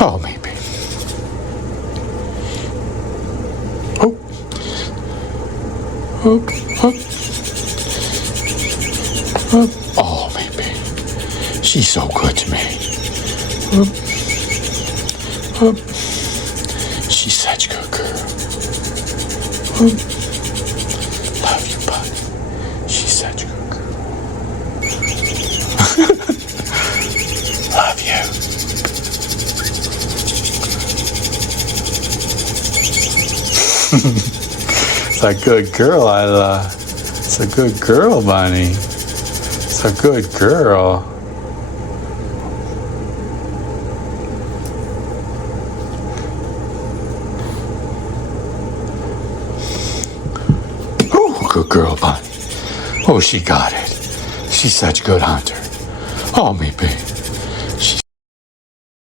Oh, maybe. Oh. Oh. Oh. Oh, maybe. She's so good to me. Oh. Oh. She's such a good girl. Oh. Love you, buddy. She's such a good girl. Love you. It's a good girl, Ayla. It's a good girl, Bunny. It's a good girl. Oh, good girl, Bunny. Oh, she got it. She's such a good hunter. Oh, me, babe.